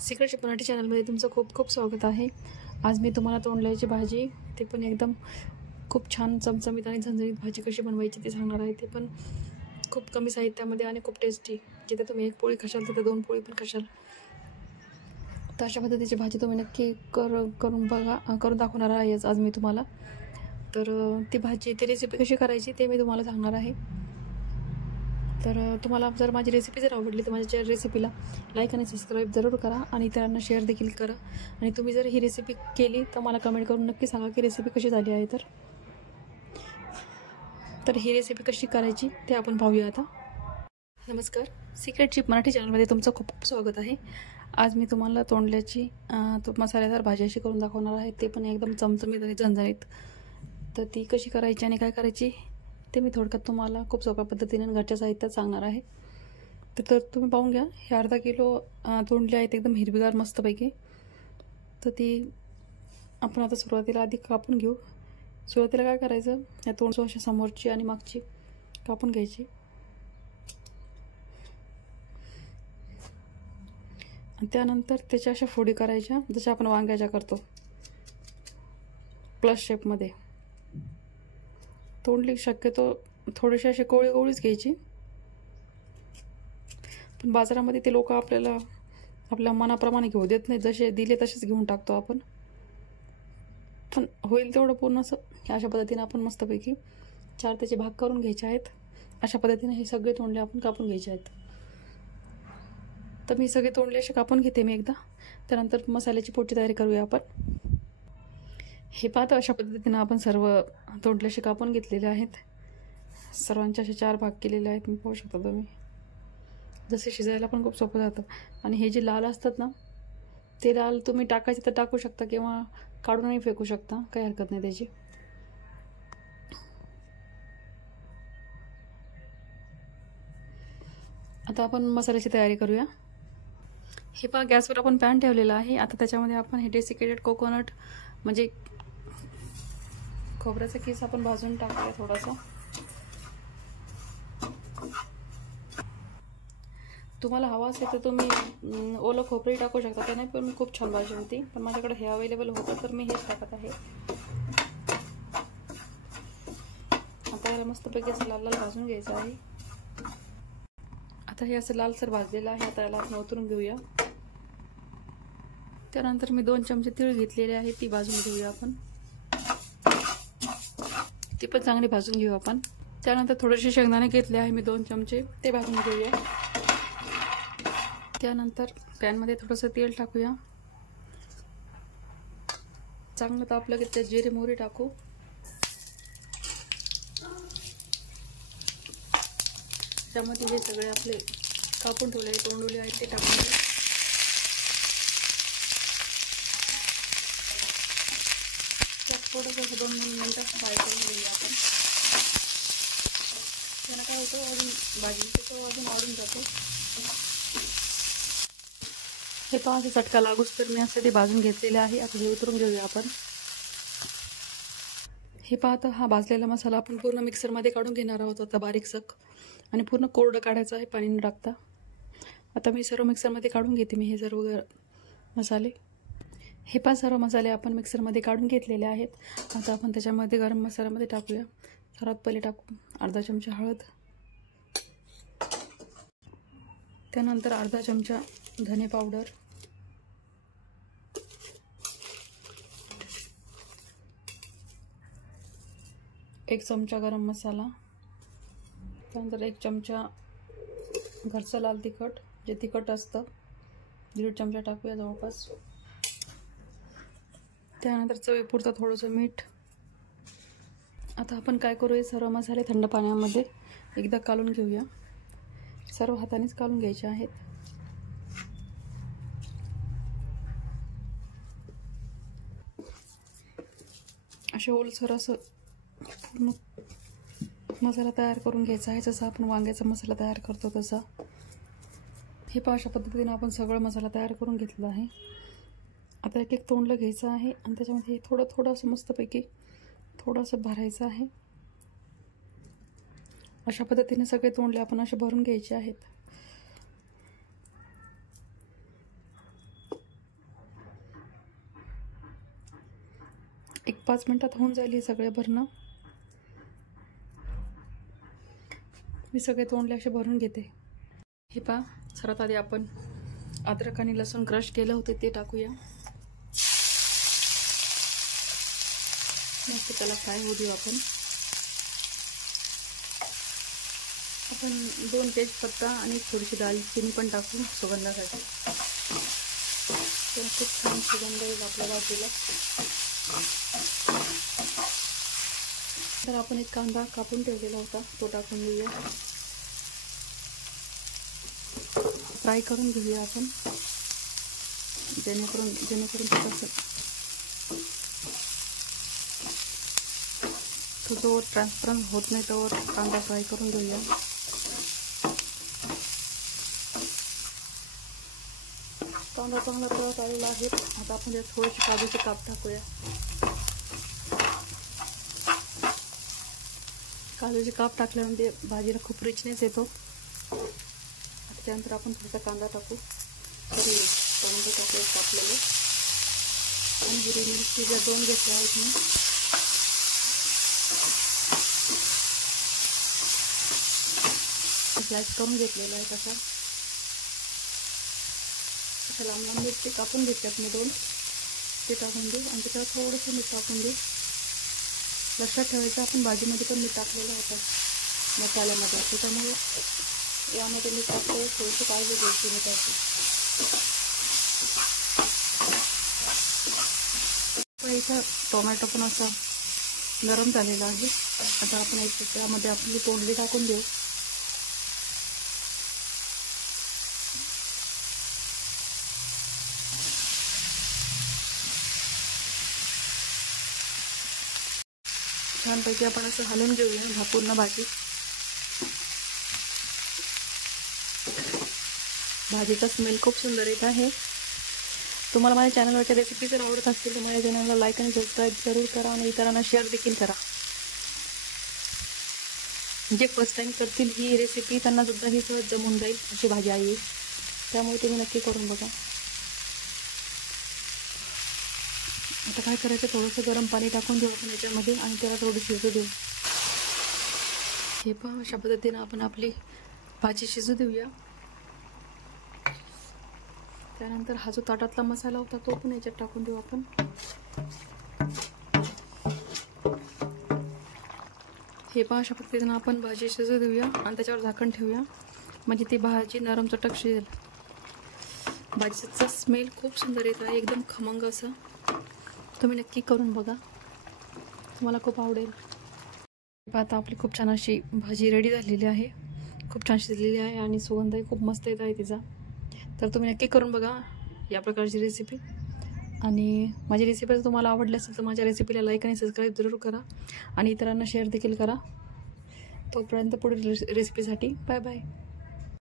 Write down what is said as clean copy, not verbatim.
Secret chef Marathi चॅनलमध्ये तुमचं खूप खूप स्वागत आहे। आज मी तुम्हाला तोंडल्याची भाजी, ते पण एकदम खूप छान चमचमीत आणि झणझणीत भाजी कशी बनवायची ते सांगणार आहे। ते पण खूप कमी साहित्यामध्ये आणि खूप टेस्टी। जिथे तुम्ही एक पोळी खाशाल तिथे दोन पोळी पण खाशाल। तर अशा पद्धतीची भाजी तुम्ही नक्की करून दाखवणार आहे आज मी तुम्हाला। तर ती भाजी ती रेसिपी कशी करायची ते मी तुम्हाला सांगणार आहे। तर तुम्हाला जर माझी रेसिपी जर आवडली तर माझ्या रेसिपीला लाईक आणि सबस्क्राईब जरूर करा आणि इतरांना शेअर देखील करा। आणि तुम्ही जर ही रेसिपी केली तर मला कमेंट करून नक्की सांगा की रेसिपी कशी झाली आहे। तर ही रेसिपी कशी करायची ते आपण पाहूया आता। नमस्कार, सिक्रेट शेफ मराठी चॅनलमध्ये तुमचं खूप खूप स्वागत आहे। आज मी तुम्हाला तोंडल्याची मसालेदार भाजी अशी करून दाखवणार आहे, ते पण एकदम चमचमीत आणि झणझणीत। तर ती कशी करायची आणि काय करायची ते मी थोडक्यात तुम्हाला खूप सोप्या पद्धतीने घरच्या साहित्यात सांगणार आहे। तर तुम्ही पाहून घ्या, हे अर्धा किलो तोंडली आहेत एकदम हिरवीगार मस्तपैकी। तर ती आपण आता सुरुवातीला आधी कापून घेऊ। सुरुवातीला काय करायचं, या तोंड अशा समोरची आणि मागची कापून घ्यायची आणि त्यानंतर त्याच्या अशा फोडी करायच्या, जशा आपण वांग्याच्या करतो प्लस शेपमध्ये। तोंडली शक्यतो थोडेसे असे कोळीच घ्यायची, पण बाजारामध्ये ते लोक आपल्याला आपल्या मनाप्रमाणे घेऊ देत नाही, जसे दिले तसेच घेऊन टाकतो आपण। पण होईल तेवढं पूर्ण असं अशा पद्धतीने आपण मस्तपैकी चार त्याचे भाग करून घ्यायचे आहेत। अशा पद्धतीने हे सगळे तोंडले आपण कापून घ्यायचे आहेत। तर मी सगळे तोंडले असे कापून घेते मी एकदा, त्यानंतर मसाल्याची पोटची तयारी करूया आपण। हे पाहता अशा पद्धतीने आपण सर्व तोंडले असे कापून घेतलेले आहेत। सर्वांचे असे चार भाग केलेले आहेत, मी पाहू शकता तुम्ही। जसे शिजायला पण खूप सोपं जातं। आणि हे जे लाल असतात ना, ते लाल तुम्ही टाकायचे तर टाकू शकता किंवा काढूनही फेकू शकता, काही हरकत नाही त्याची। आता आपण मसाल्याची तयारी करूया। हे पहा, गॅसवर आपण पॅन ठेवलेला आहे। आता त्याच्यामध्ये आपण हे डेसिकेटेड कोकोनट म्हणजे खोबऱ्याचा किस आपण भाजून टाकूया थोडासा। तुम्हाला हवा असेल तर तुम्ही ओलं खोबरे टाकू शकता, त्याने पण खूप छान भाजी होती। पण माझ्याकडे हे अवेलेबल होतं तर मी हेच टाकत आहे। आता याला मस्तपैकी असं लाल लाल भाजून घ्यायचं आहे। आता हे असं लालसर भाजलेलं आहे, आता याला आपण ओतून घेऊया। त्यानंतर मी 2 चमचे तीळ घेतलेले आहे, ती भाजून घेऊया आपण। ती पण चांगली भाजून घेऊ आपण। त्यानंतर थोडेसे शेंगदाणे घेतले आहे मी 2 चमचे, ते भाजून घेऊया। त्यानंतर पॅनमध्ये थोडंसं तेल टाकूया। चांगलं तापलं की त्यात जिरे मोहरी टाकू। त्यामध्ये हे सगळे आपले कापून ठेवलेले तोंडुले आहेत ते टाकून घेऊ। त्यात थोडंसं 2 मिनिटं फ्राय करून घेऊया आपण। त्यानं काय होतं, अजून भाजीची चव अजून वाढून जाते। हे पहा, चटका लागूच तर मी असं ते भाजून घेतलेले आहे। आता हे उतरून घेऊया आपण। हे पाहता, हा भाजलेला मसाला आपण पूर्ण मिक्सरमध्ये काढून घेणार आहोत आता बारीकसक, आणि पूर्ण कोरडं काढायचं आहे पाणी न टाकता। आता मी सर्व मिक्सरमध्ये काढून घेते मी हे सर्व मसाले। हे पहा, सर्व मसाले आपण मिक्सरमध्ये काढून घेतलेले आहेत। आता आपण त्याच्यामध्ये गरम मसाल्यामध्ये टाकूया। सर्वात पहिले टाकू अर्धा चमचा हळद, त्यानंतर अर्धा चमचा धने पावडर, एक चमचा गरम मसाला, त्यानंतर 1 चमचा घरचं लाल तिखट, जे तिखट असतं 1.5 चमचा टाकूया जवळपास। त्यानंतर चवीपुरतं थोडंसं मीठ। आता आपण काय करू, हे सर्व मसाले थंड पाण्यामध्ये एकदा कालून घेऊया। सर्व हातानेच कालून घ्यायचे आहेत। असे ओलसर असं पूर्ण मसाला तयार करून घ्यायचा आहे, जसा आपण वांग्याचा मसाला तयार करतो तसा। हे पहा, अशा पद्धतीने आपण सगळं मसाला तयार करून घेतला आहे। आता एक एक तोंडलं घ्यायचं आहे आणि त्याच्यामध्ये थोडं असं मस्तपैकी थोडंसं भरायचं आहे। अशा पद्धतीने सगळे तोंडले आपण असे भरून घ्यायचे आहेत। 5 मिनिटात होऊन जाईल हे सगळे भरणं. मी सगळे तोंडले असे भरून घेते. हे पहा, सर्वात आधी आपण अद्रक आणि लसूण क्रश केलं होतं ते टाकूया. मस्त त्याला फ्राय होऊ देऊ आपण. 2 तेजपत्ता आणि थोडीशी दालचिनी पण टाकू सुगंधासाठी. तर खूप छान सुगंध येईल आपल्या भाजीला. तर आपण एक कांदा कापून ठेवलेला होता तो टाकून घेऊया. फ्राय करून घेऊया आपण, जेणेकरून तो जोवर ट्रान्सपरंट होत नाही तोवर कांदा फ्राय करून घेऊया. कांदा चांगला तळत आलेला आहे. आता आपण यात थोडेसे काजूचे काप टाकूया. काजूचे काप टाकल्यानंतर भाजीला खूप रिचनेस येतो. त्यानंतर आपण थोडासा कांदा टाकू. टोमॅटो टाकूया कापलेले आणि हिरवी मिरची ज्या 2 घेतल्या आहेत मी. स्लाइस करून घेतलेला आहे. तसा लांब लांब मिरची कापून घेतल्यात मी 2. ते टाकून देऊ आणि त्याच्यावर थोडंसं मीठ टाकून देऊ. लक्षात ठेवायचं आपण भाजीमध्ये पण मीठ टाकलेलं होतं मसाल्यामध्ये, त्याच्यामुळे यामध्ये मी टाकतो. थोडीशी काळजी घ्यायची मिठाची. इथं टोमॅटो पण असा गरम झालेला आहे. आता आपण त्यामध्ये आपली तोंडली टाकून देऊ. छानपैकी आपण असं हलवून घेऊया हा पूर्ण भाजी. भाजीचा स्मेल खूप सुंदर येत आहे. तुम्हाला माझ्या चॅनलवरच्या रेसिपी जर आवडत असतील तर माझ्या चॅनलला लाईक आणि सबस्क्राईब जरूर करा आणि इतरांना शेअर देखील करा. जे फर्स्ट टाइम करतील ही रेसिपी त्यांना सुद्धा ही सहज जमून जाईल अशी भाजी आहे. त्यामुळे तुम्ही नक्की करून बघा. आता काय करायचं, थोडंसं गरम पाणी टाकून देऊ आपण याच्यामध्ये आणि त्याला थोडी शिजू देऊ. हे पहा, अशा पद्धतीनं आपण आपली भाजी शिजू देऊया. त्यानंतर हा जो ताटातला मसाला होता तो पण याच्यात टाकून देऊ आपण. हे पहा, अशा पद्धतीनं आपण भाजी शिजू देऊया आणि त्याच्यावर झाकण ठेवूया. म्हणजे ती भाजी नरम चटक शिजेल. भाजीचा स्मेल खूप सुंदर येत आहे, एकदम खमंग असं. तुम्ही नक्की करून बघा, तुम्हाला खूप आवडेल. आता आपली खूप छान अशी भाजी रेडी झालेली आहे. खूप छान शिजलेली आहे आणि सुगंधही खूप मस्त येत आहे तिचा. तर तुम्ही नक्की करून बघा या प्रकारची रेसिपी. आणि माझी रेसिपी जर तुम्हाला आवडली असेल तर माझ्या रेसिपीला लाईक आणि सबस्क्राईब जरूर करा आणि इतरांना शेअर देखील करा. तोपर्यंत पुढील रेसिपीसाठी बाय बाय.